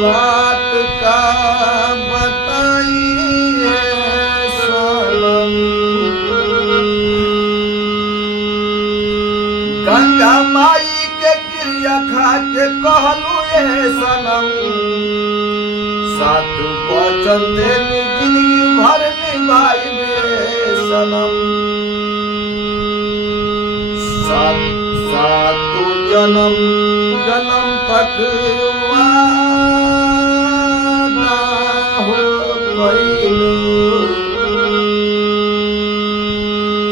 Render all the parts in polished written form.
बात का बताइए सनम। गंगा माई के क्रिया खा के कहलू ये सनम, सात वचन देनी जिंदगी भर निभाइबे सनम। सात जन्म जन्म तक वादा हो गइलू,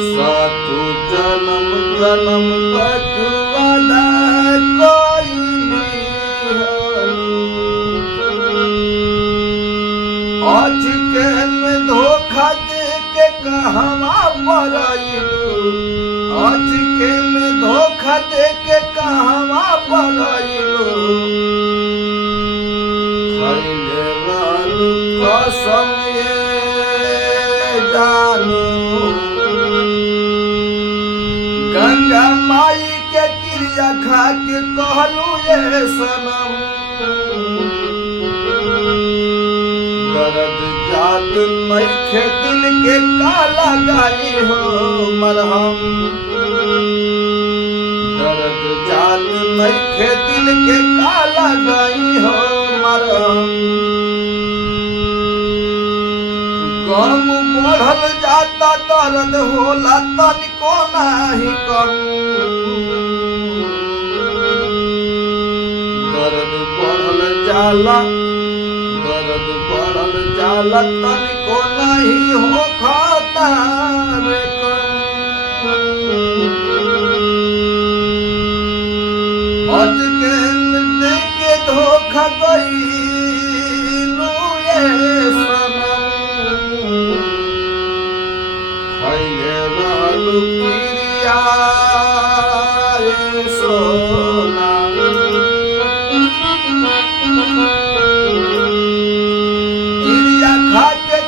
सात जन्म जन्म तक वादा चिकन में धोखा दे के कहवा पराइलू, चिकन में धोखा दे के कहवा पराइलू। खइले रहलू कसम ये जानू, गंगा माई के क्रिया खा के कहलू ये सनम। दर्द जात नइखे दिल के काला गाई हो मरहम, दर्द जात नइखे दिल के काला गाई हो मरहम। गम बढ़ल जाता दर्द होला तनिको नाही कम, दर्द बढ़ल जाला दर्द बढ़ल जाला तनिको नहीं हो खाता रे कम। अटकन दे के धोखा गइलू ये सनम, खइले रहलू क्रिया ये सोना।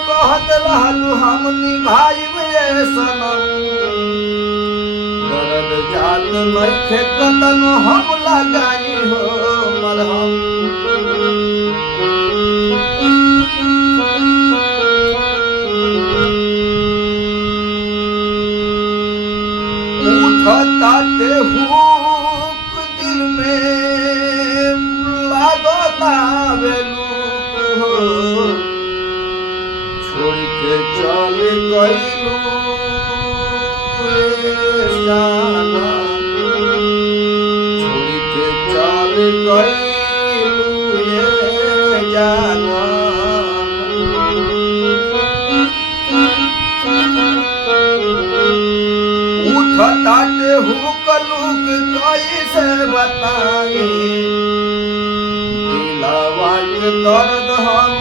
कहत रहलू हम निभाइबे सनम, दर्द जात नइखे कतनो हम लगाई हो मरहम। उठताते हुक दिल में लागता बेलूक हो, छोड़ के चल गइलू जाना, छोड़ के चल गइलू ये जाना। उठताते हुकलूक कैसे बताई, दिलवा के दर्द हम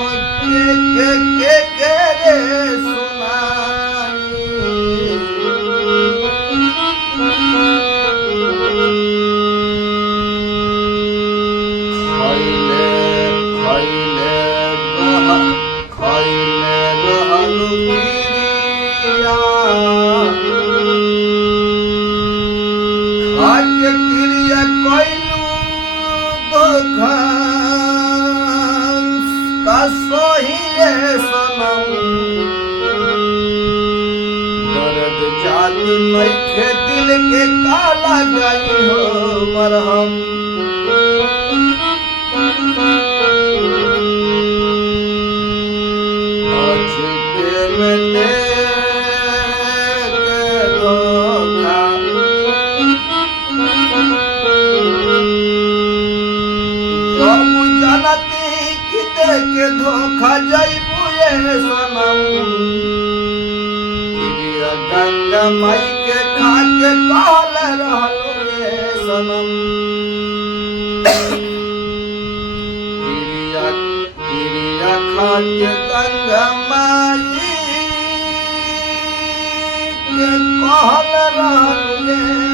के रे सुनाई। खइले रहलू क्रिया, खा के क्रिया कइलू धोखा का सही है सनम। दर्द जात नइखे दिल के काला गाई हो मरहम। अचके में दे के धोखा, जब जानती के धोखा जइबू ये सनम। गंगा माई के खा के कहल रहलू ये सनम, क्रिया खा के गंगा माई के कहल रहलू ये